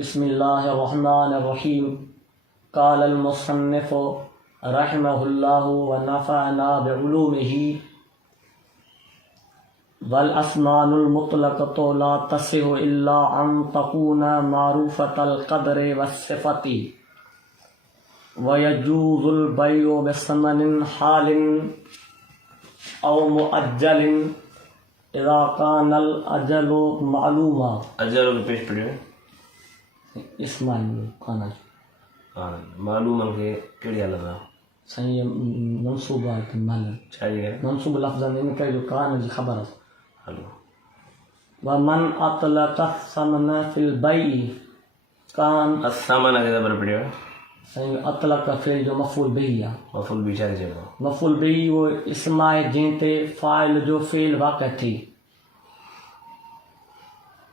बिस्मिल्लाहिर्रहमानिर्रहीम। क़ालल मुसन्निफ़ रहमहुल्लाहु व नफ़अना बिउलूमिही वल अस्मानुल मुतलक़तु ला तसिहु इल्ला अन तकूना मारूफ़तल क़द्रि वस्सिफ़ति व यजूज़ुल बैउ बिसमनिन हालिन औ मुअज्जलिन इज़ा कानल अजलु मालूमा। अजल के पेश पढ़ियो इस्माइल कानल मालूम के केड़ी लगा सही मंसूबा के मालूम चाहिए मंसूब लफ्ज़न इन के जो कान जी खबर है। हेलो व मन अतलक़ समन फिल बैइ कान असमन के ज़बर पढ़ियो सही अतलक़ फिल जो मफूल बिही है। मफूल भी चाहिए जेको मफूल बिही वो इस्माए जिनते फ़ाइल जो फ़ेल वाक़ थी।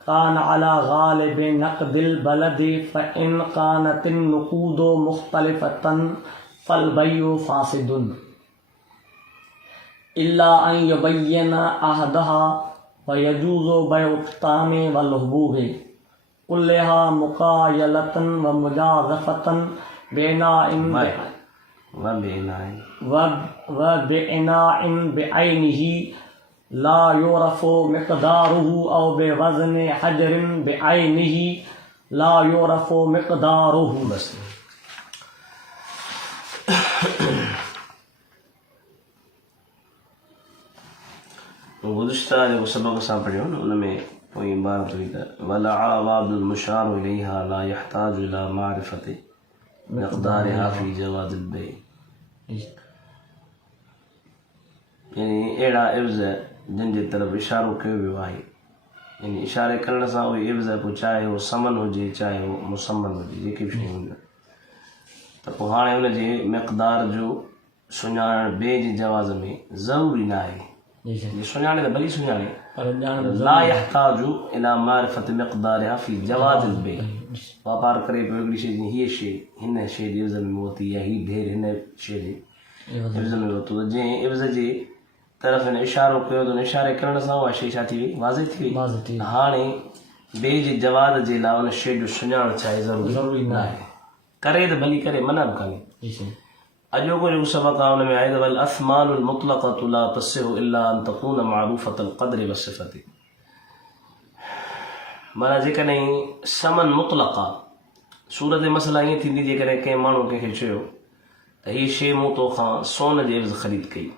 कान अला गालिब नक़दिल बलदी फ़इन कानतिन नुक़ूदो मुख़्तलिफ़तन फ़ल बैउ फ़ासिदुन इल्ला अन युबय्यना अहदहा व यजूज़ु बैउ तामे वल हुबूबि कुल्लिहा मुक़ायलतन व मुजाज़फ़तन बिनाइन व बिनाइन बिअैनिही ला युरफ़ु मिक़दारुहु औ बिवज़नि हजरिन बिअैनिही ला युरफ़ु मिक़दारुहु। बस गुज़िश्ता जो सबक असां पढ़ियो न उनमें पोइ इबारत हुई त वल आवादुल मुशारु इलैहा ला यहताजु इला मारिफ़ति मिक़दारिहा फ़ी जवाज़िल बै। यानी अहिड़ा इब्ज़ जिन जे तरफ़ इशारो कयो वियो आहे, यानी इशारे करण सां उहे इब्ज़ पोइ चाहे उहो समन हुजे चाहे उहो मुसम्मन हुजे जेके बि शयूं हुजनि त पोइ हाणे हुनजे मिक़दार जो सुञाणण ॿिए जे जवाज़ में ज़रूरी न आहे। सुञाणे त भली सुञाणे ला यहताजु इला मारिफ़ति मिक़दारिहा फ़ी जवाज़िल बै। वापार करे पियो हिकिड़ी शइ जी हीअ शइ हिन शइ जे इब्ज़ में वरिती या हीअ ढेर हिन शइ जे इब्ज़ में वरितो त जंहिं इब्ज़ जे तरफ़ हिन इशारो कयो त इशारे करण सां उहा शइ छा थी वई वाज़े थी वई। हाणे ॿिए जे जवाज़ जे लाइ उन शइ जो सुञाण छा आहे ज़रूरी न आहे। करे त भली करे मना बि कान्हे। अॼोको जेको सबक़ आहे हुन में आहे त वल अस्मानुल मुतलक़तु ला तसिहु इल्ला अन तकून मारूफ़तल क़द्रि वस्सिफ़ति। माना जेकॾहिं समन मुतलक़ आहे सूरत मसला ईअं थींदी जेकॾहिं कंहिं माण्हू कंहिंखे चयो त हीअ शइ मूं तोखां सोन जे इब्ज़ ख़रीद कई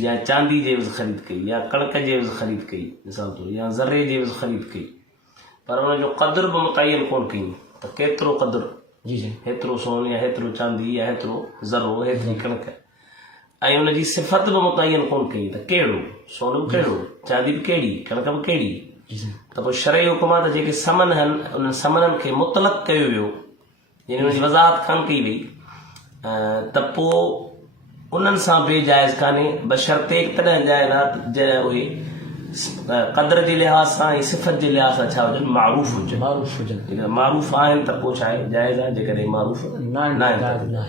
या चांदी जे इब्ज़ ख़रीद कई या कणक जे इब्ज़ ख़रीद कई मिसाल तौर या ज़र्रे जे इब्ज़ ख़रीद कई पर हुनजो क़द्र बि मुतयन कोन कई त केतिरो क़द्र हेतिरो सोन या हेतिरो चांदी या हेतिरो ज़र्रो हेतिरी कणक ऐं हुनजी सिफ़त बि मुतयन कोन कई त कहिड़ो सोन बि कहिड़ो चांदी बि कहिड़ी कणक बि कहिड़ी त पोइ शरई हुकुम आहे त जेके समन आहिनि उन्हनि समननि खे मुतलक़ कयो वियो यानी हुनजी वज़ाहत कान कई वई त पोइ उन्हनि सां बेजाइज़ कान्हे बशर्ते तॾहिं जाइज़ आहे जॾहिं उहे क़द्र जे लिहाज़ सां ऐं सिफ़त जे लिहाज़ सां छा हुजनि मारूफ़ हुजनि। मारूफ़ आहिनि त पोइ छा आहे जाइज़ आहे जेकॾहिं मारूफ़ न आहिनि।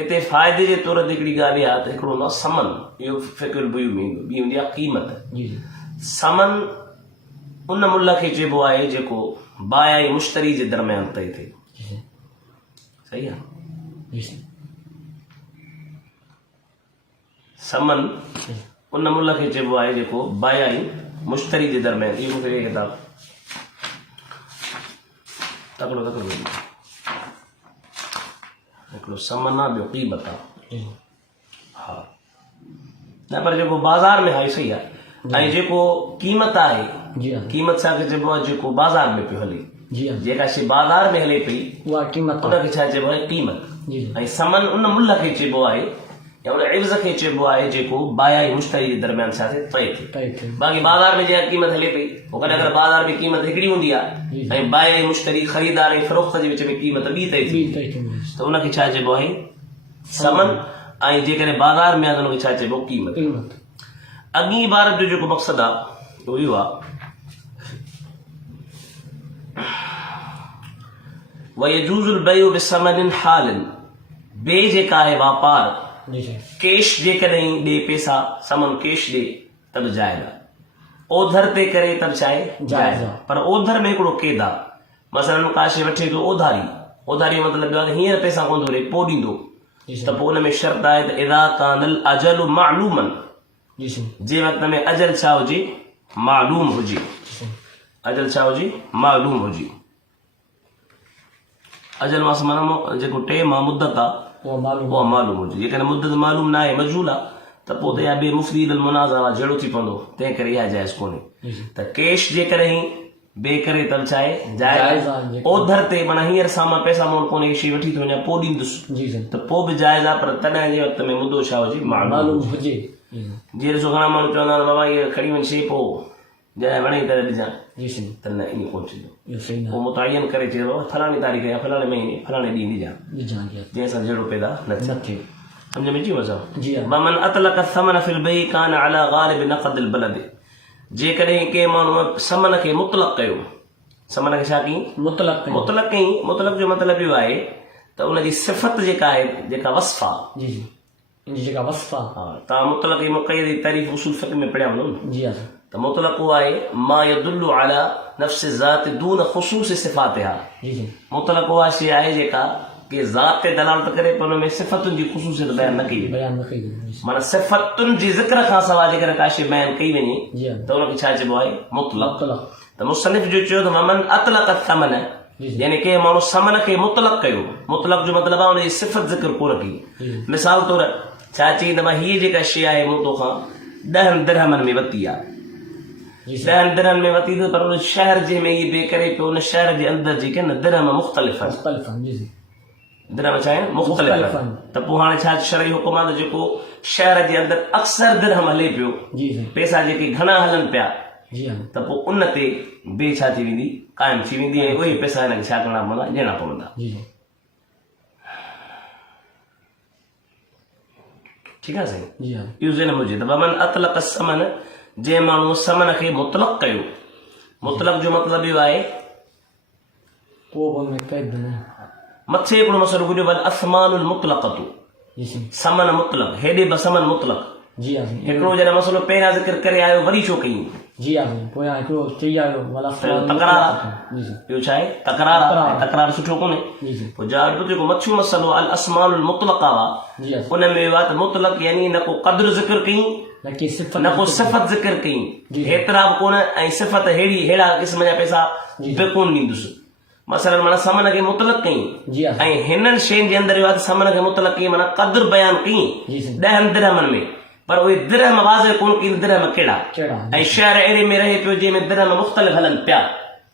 हिते फ़ाइदे जे तौर ते हिकिड़ी ॻाल्हि आहे त हिकिड़ो हूंदो आहे समन इहो फ़िकुल बुयू में ईंदो ॿी हूंदी आहे क़ीमत। समन उन मुल्ल खे चइबो आहे जेको बाया ऐं मुश्तरी जे दरमियान तय थिए। सही आहे। समन उन मुल्ल खे चइबो आहे जेको बाया ऐं मुश्तरी जे दरमियान। इहो मूंखे किताब तकिड़ो हिकिड़ो समन आहे ॿियो क़ीमत आहे। हा न पर जेको बाज़ार में आहे सही आहे ऐं जेको क़ीमत आहे क़ीमत सां चइबो आहे जेको बाज़ार में पियो हले जेका शइ बाज़ार में हले पई उहा क़ीमत उनखे छा चइबो आहे क़ीमत। ऐं समन उन मुल्ल खे चइबो आहे या उन इब्ज़ खे चइबो आहे जेको बाया ऐं मुश्तरी जे दरमियान छा थिए तय थिए। बाक़ी बाज़ार में जेका क़ीमत हले पई पोइ कॾहिं अगरि बाज़ार में क़ीमत हिकिड़ी हूंदी आहे ऐं बाया ऐं मुश्तरी ख़रीदार ऐं फ़रोख़्त जे विच में क़ीमत ॿी तय थी त उनखे छा चइबो आहे समन। ऐं जेकॾहिं बाज़ार में आहे त उनखे छा चइबो क़ीमत। अॻी इबारत जो जेको मक़सदु आहे उहो इहो आहे व यजूज़ुल बैउ बिसमनिन हालिन। ॿिए जेका आहे वापार कैश जेकॾहिं ॾे पैसा समन कैश ॾे त बि जाइज़ आहे। ओधर ते करे त बि छा आहे जाइज़ आहे। पर ओधर में हिकिड़ो क़ैद आहे मसलन का शइ वठे थो ओधारी, ओधारी जो मतिलबु आहे हींअर पैसा कोन थो ॾे पोइ ॾींदो, जी त साईं पोइ हुन में शर्त आहे त इदा कानल अजल मालूमन, जी साईं जे वक़्त में अजल छा हुजे मालूम हुजे, जी साईं अजल छा हुजे मालूम हुजे। अजल मां माना जेको टेम आहे मुदत आहे उहो मालूम उहा मालूम हुजे, जेकॾहिं मुदत मालूम न आहे मजहूल आहे त पोइ त या ॿिए मुफ़्ती मुनाज़ा जहिड़ो थी पवंदो, तंहिं करे इहा जाइज़ कोन्हे। जी साईं त कैश जे करे ई ॿिए करे त छा आहे जाइज़ जाइज़ आहे जेको- ओधर ते माना हींअर सां पैसा मोन कोन्हे शइ वठी थो वञा पोइ ॾींदुसि जी साईं त पोइ बि जाइज़ आहे, पर तॾहिं जे वक़्त में मुदो छा हुजे मालूम। मालूम हुजे। जी साईं जीअं ॾिसो घणा माण्हू चवंदा आहिनि बाबा इहे खणी वञ शइ पोइ जंहिं वणे करे ॾिजां, जी साईं त न ईअं कोन थींदो। इहो सही न पोइ मुतायन करे चइबो फलाणी तारीख़ या फलाणे महीने फलाणे ॾींहुं ॾिजां, ॾिजां जी जंहिंसां जहिड़ो पैदा न थिए। न थिए। सम्झ में अची वञो। जी हा वमन अतलक समन फिल बई कान अला गालिब नक़दिल बलद, जेकॾहिं कंहिं माण्हूअ समन खे मुतलक़ कयो, समन खे छा कयईं मुतलक़ मुतलक़ कयईं, मुतलक़ जो मतिलबु इहो आहे त उनजी सिफ़त जेका आहे जेका वस्फ़ आहे, जी जी इनजी जेका वस्फ़ आहे हा तव्हां मुतलक़ मुक़य्यद जी तारीफ़ उसूल फ़िक़्ह में पढ़िया हूंदो न, जी हा त मुतलक़ उहो आहे मा यदुल्लु अला नफ़्स ज़ात दून ख़ुसूस सिफ़ातिहा, जी जी मुतलक़ उहा शइ आहे जेका के ज़ात ते दलालत करे पर हुन में सिफ़तुनि जी ख़ुसूसियत बयानु न कई वञे, बयान न कई वञे। जी माना सिफ़तुनि जी ज़िक्र खां सवाइ जेकर का शइ बयानु कई वञे जी हा त हुनखे छा चइबो आहे मुतलक़। मुतलक़ त मुसनिफ़ जो चयो त वमन अतलक़ समन, जी जी यानी कंहिं माण्हू समन खे मुतलक़ कयो, मुतलक़ जो मतिलबु आहे हुनजी सिफ़त ज़िक्र कोन कई। जी मिसाल तौर छा चई त मां हीअ जेका शइ आहे मूं तोखां 10 दिरहमनि में वरिती आहे, जी 10 दिरहमनि में वरिती त पर उन शहर जे में इहे बे करे पियो, उन शहर जे अंदरि जेके न दिरहम मुख़्तलिफ़ आहिनि, मुख़्तलिफ़ आहिनि। जी जी दिरहम छा आहिनि मुख़्तलिफ़ मुख़्तलिफ़ आहिनि, आहिनि। त पोइ हाणे छा शरई हुकुम आहे त जेको शहर जे अंदरि अक्सर दिरहम हले पियो, जी जी पैसा जेके घणा हलनि पिया, जी हा त पोइ उन ते बे छा थी वेंदी क़ाइमु थी वेंदी, ऐं उहे पैसा हिनखे छा करणा पवंदा ॾियणा पवंदा। जी जी ठीकु आहे साईं, जी हा इहो ज़हन में हुजे त वमन अतलक़ समन, जंहिं माण्हू समन खे मुतलक़ कयो, मुतलक़ जो मतिलबु इहो आहे पोइ हुन में क़ैद न। मथे हिकिड़ो मसइलो ॿुधो भले असमानुल मुतलक़तु, जी साईं समन मुतलक़ हेॾे बि समन मुतलक़, जी हा साईं हिकिड़ो जॾहिं मसइलो पहिरियां ज़िक्र करे आयो वरी छो कई, जी हा साईं पोयां हिकिड़ो चई आयो भला तकरार आहे, जी जी इहो छा आहे तकरार आहे, तकरार सुठो कोन्हे। जी जी पोइ जावट जेको मथियो मसइलो अल असमानुल मुतलक़ आहे, जी हा उन में इहो आहे त मुतलक़ यानी न को क़द्र ज़िक्र कई न की सिफ़त न को सिफ़त ज़िक्र कई, जी। हेतिरा बि कोन ऐं सिफ़त अहिड़ा क़िस्म जा पैसा जी। बि कोन ॾींदुसि। मसलन माना समन खे मुतलक़ कई जी हा ऐं हिननि शयुनि जे अंदरि इहो आहे त समन खे मुतलक़ कई माना क़द्र बयानु कई जी साईं 10 दिरहमनि में, पर उहे दिरहम वाज़े कोन कई दिरहम कहिड़ा, कहिड़ा ऐं शहर अहिड़े में रहे पियो जंहिंमें दिरहम मुख़्तलिफ़ हलनि पिया,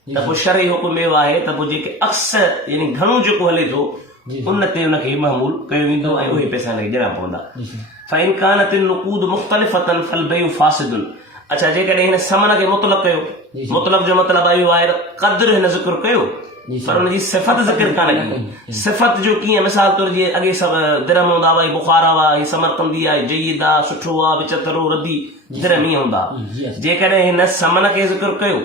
जी। त पोइ शरई हुकुम इहो आहे त पोइ जेके अक्सर यानी घणो जेको हले थो जी। उन ते हुनखे महमूल कयो वेंदो ऐं उहे पैसा हिनखे ॾियणा पवंदा। जी साईं फ़इन कानत नुक़ूद मुख़्तलिफ़तन फलबयु फ़ासिदुन, अच्छा जेकॾहिं हिन समन खे मुतलक़ कयो, जी। मुतलक़ जो मतिलबु इहो आहे त क़द्र हिन ज़िक्र कयो जी पर हुनजी सिफ़त ज़िक्र कान कई। सिफ़त जो कीअं मिसाल तौर जीअं अॻे सभु दिरहम हूंदा हुआ, बुखारा हुआ, हीअ समरकंदी आहे, जयीद आहे, सुठो आहे, विचतरो रदी दिरहम ईअं हूंदा। जी हा जेकॾहिं हिन समन खे ज़िक्र कयो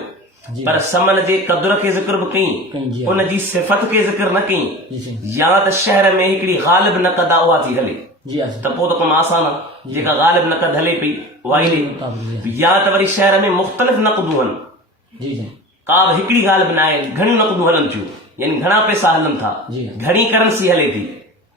जी पर समन जे क़द्र खे ज़िक्र बि कई कई, जी। उनजी सिफ़त खे ज़िक्र न कई, जी साईं या त शहर में हिकिड़ी ग़ालिब नक़द आहे उहा थी हले जी हा साईं त पोइ त कमु आसान आहे, जेका ग़ालिब नक़द हले पई उहा ई ॾे, मुताबिक़ जी या त वरी शहर में मुख़्तलिफ़ नक़दूं आहिनि, जी साईं का बि हिकिड़ी ॻाल्हि बि न आहे, घणियूं नक़दूं हलनि थियूं, यानी घणा पैसा हलनि था, जी। घणी करंसी हले थी,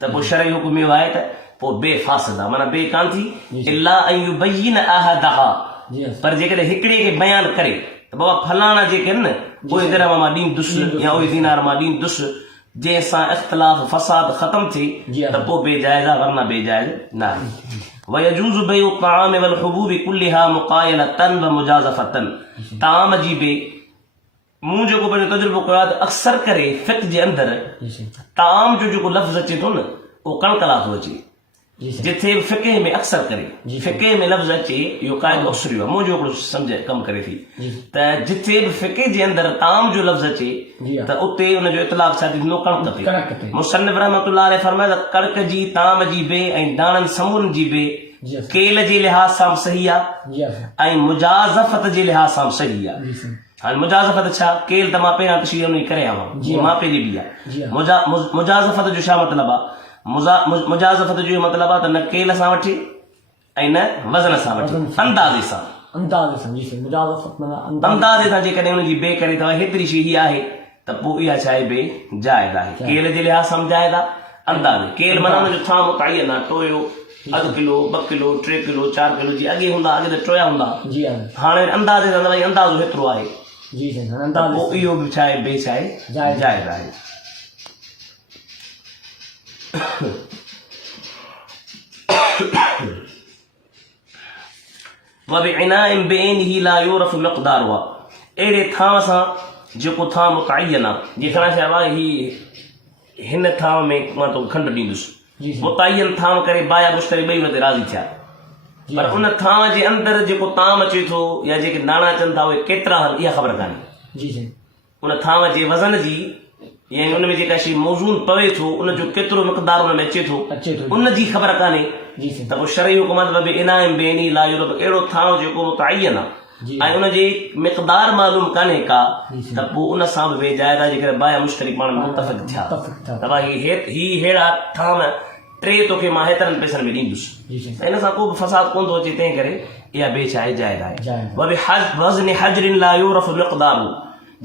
त पोइ शरई हुकुम इहो आहे त पोइ बेफ़ासिद आहे, माना बे कान थी इल्ला अन युबय्यिन अहदहा, जी हा पर जेकॾहिं हिकिड़े खे बयानु करे त बाबा फलाणा जेके आहिनि न उहे दिरहम मां ॾींदुसि या उहे दीनार मां ॾींदुसि, जंहिंसां इख़्तिलाफ़ फसाद ख़तम थिए जी हा त पोइ बेजाइज़ आहे, वरना बेजाइज़ न आहे। वयजूज़ बैउ الطعام والحبوب كلها मुक़ायलतन व मुजाज़फ़तन, ताम जी बे मूं जेको पंहिंजो तजुर्बो कयो आहे त अक्सर करे फ़िक़्ह जे अंदरि जी साईं ताम जो जेको लफ़्ज़ अचे थो न उहो कणकला थो अचे, जी साईं जिथे बि फ़िक़्ह में अक्सर करे जी। फ़िक़्ह में लफ़्ज़ अचे इहो क़ाइदो उसरियो आहे, मुंहिंजो हिकिड़ो सम्झ कमु करे थी जी त जिथे बि फ़िक़्ह जे अंदरि ताम जो लफ़्ज़ अचे जी हा त उते हुनजो इतलाक़ छा थींदो कणक ते। कणक ते मुसन्निफ़ रहमतुल्लाह अलैहि फरमाए त कणक जी ताम जी बे ऐं दाणनि समूरनि जी बे जी हा केल जे लिहाज़ सां बि सही आहे जी हा साईं ऐं मुजाज़फ़त जे लिहाज़ सां बि सही आहे। जी साईं हाणे मुजाज़फ़त छा, केल त मां पहिरियां तशरीह हुनजी करे आवां, जी जीअं हा। मापे जी बि जी आहे। हा। मुजाज़फ़त जो छा मतिलबु आहे, मुजाज़फ़त जो मतिलबु आहे त न केल सां वठे ऐं न वज़न सां वठे, वज़न सां। अंदाज़े सां, अंदाज़े सां जी साईं मुजाज़फ़त माना अंदाज़े सां जेकॾहिं हुनजी बे करे त हेतिरी शइ हीअ आहे त पोइ इहा छा आहे बे जाइज़ आहे केल जे लिहाज़ सां जाइज़ आहे अंदाज़ केल माना हुनजो थाम मुतयन आहे टोयो 2 किलो 2 किलो 3 किलो 4 किलो जी अॻे हूंदा अॻे त टोया हूंदा जी हाणे अंदाज़े सां भई अंदाज़ो हेतिरो आहे जी साईं त अंदाज़ पोइ इहो बि छा आहे बे छा आहे जाइज़ जाइज़ आहे وبعناء بعينه لا يعرف مقدارها अहिड़े थांव सां जेको थांव मुतयन आहे जेकॾहिं चइबो आहे ही हिन थांव में मां तोखे खंडु जी ॾींदुसि साईं मुतयन थांव करे बाया मुश्तरी ॿई वटि राज़ी थिया जी पर उन थांव जे अंदरि जेको ताम अचे थो या जेके नाणा अचनि था उहे केतिरा हल इहा ख़बर कान्हे जी साईं उन थांव जे वज़न जी यानी उन में जेका शइ मौज़ून पवे थो उनजो केतिरो मिक़दार उन में अचे थो उन जी ख़बर कान्हे जी साईं त पोइ शरई हुकूमत बि इनाम बेनी ला यूरप अहिड़ो थांव जेको मुतयन आहे जी ऐं उनजी मिक़दार मालूम कान्हे का जी साईं। त पोइ उन सां बि बेजाइज़ आहे जेकर बाया मुश्तरी पाण मुतफ़िक़ थिया मुतफ़िक़ थिया। त भाई ही अहिड़ा थांव 3 तोखे मां हेतिरनि पैसनि में ॾींदुसि जी साईं त इन सां को बि फसाद कोन थो अचे तंहिं करे इहा बे छा आहे जाइज़ आहे जाइज़। वज़न हजरिन ला युरफ़ मिक़दारु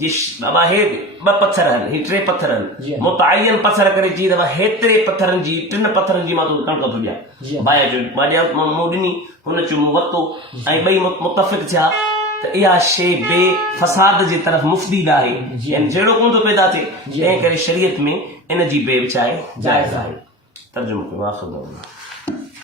जी बाबा हे 2 पत्थर आहिनि ही 3 पत्थर जी आहिनि हाँ। मुतयन पत्थर करे चई त हेतिरे पत्थरनि जी 3 पत्थरनि जी मां तोखे कणक थो जी ॾियां हाँ। बाया जो मूं ॾिनी हुन चयो मूं वरितो ऐं ॿई मुतफ़िक़ थिया त इहा शइ बे फसाद जे तरफ़ मुफ़्दी आहे जी यानी जहिड़ो कोन थो पैदा थिए जी तंहिं करे शरीयत में इन जी बे छा आहे जाइज़ जाइज़ आहे तर्जुमो कयो आख़िर